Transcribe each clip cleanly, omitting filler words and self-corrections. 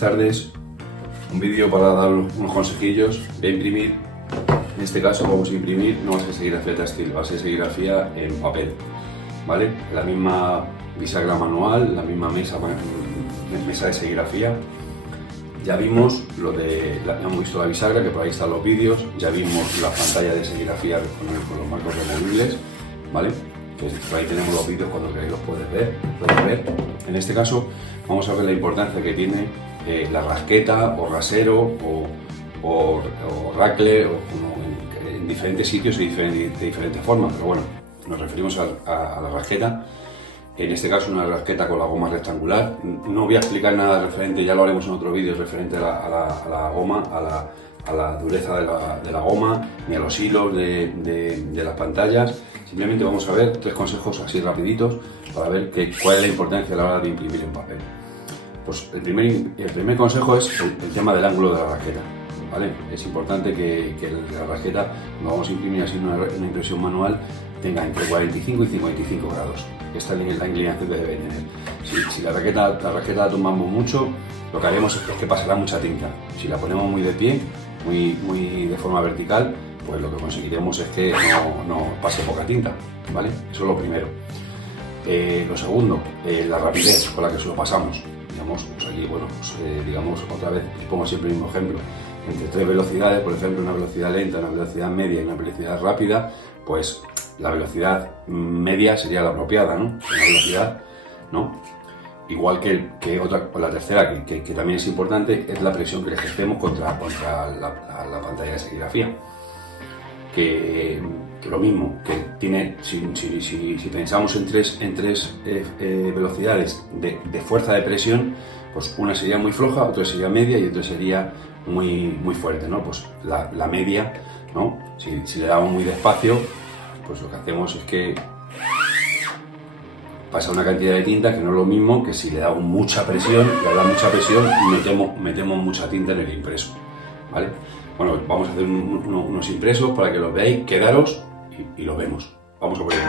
tardes. Un vídeo para dar unos consejillos de imprimir. En este caso vamos a imprimir, no va a ser serigrafía textil, va a ser serigrafía en papel, ¿vale? La misma bisagra manual, la misma mesa de serigrafía. Ya vimos ya hemos visto la bisagra, que por ahí están los vídeos. Ya vimos la pantalla de serigrafía con los marcos removibles, ¿vale? Que por ahí tenemos los vídeos, cuando queráis los podéis ver. En este caso vamos a ver la importancia que tiene la rasqueta o rasero o racle, en diferentes sitios y de diferentes formas, pero bueno, nos referimos a la rasqueta. En este caso una rasqueta con la goma rectangular. No voy a explicar nada referente, ya lo haremos en otro vídeo, referente a la goma, a la dureza de la goma, ni a los hilos de las pantallas. Simplemente vamos a ver 3 consejos así rapiditos para ver cuál es la importancia a la hora de imprimir en papel. Pues el primer consejo es el tema del ángulo de la rasqueta, ¿vale? Es importante que la rasqueta, cuando vamos a imprimir así una impresión manual, tenga entre 45 y 55 grados. Esta es la inclinación que debe tener. Si la rasqueta la tomamos mucho, lo que haremos es que pasará mucha tinta. Si la ponemos muy de pie, muy de forma vertical, pues lo que conseguiremos es que no pase poca tinta, ¿vale? Eso es lo primero. Lo segundo, la rapidez con la que se lo pasamos. Digamos, pues aquí, bueno, digamos, otra vez, pongo siempre el mismo ejemplo. Entre 3 velocidades, por ejemplo, una velocidad lenta, una velocidad media y una velocidad rápida, pues la velocidad media sería la apropiada, ¿no? Una velocidad, ¿no? Igual que la tercera, que también es importante, es la presión que ejercemos contra la pantalla de serigrafía. Que lo mismo, que tiene, si pensamos en tres velocidades de fuerza de presión, pues una sería muy floja, otra sería media y otra sería muy fuerte, ¿no? Pues la media, ¿no? Si le damos muy despacio, pues lo que hacemos es que pasa una cantidad de tinta que no es lo mismo que si le damos mucha presión y metemos mucha tinta en el impreso, ¿vale? Bueno, vamos a hacer unos impresos para que los veáis, quedaros y los vemos. Vamos a por ello.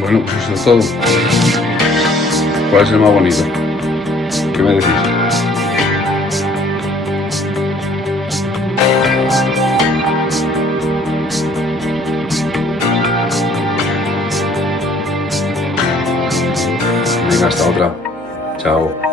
Bueno, pues eso es todo. ¿Cuál es el más bonito? ¿Qué me decís? Venga, hasta otra. Chao.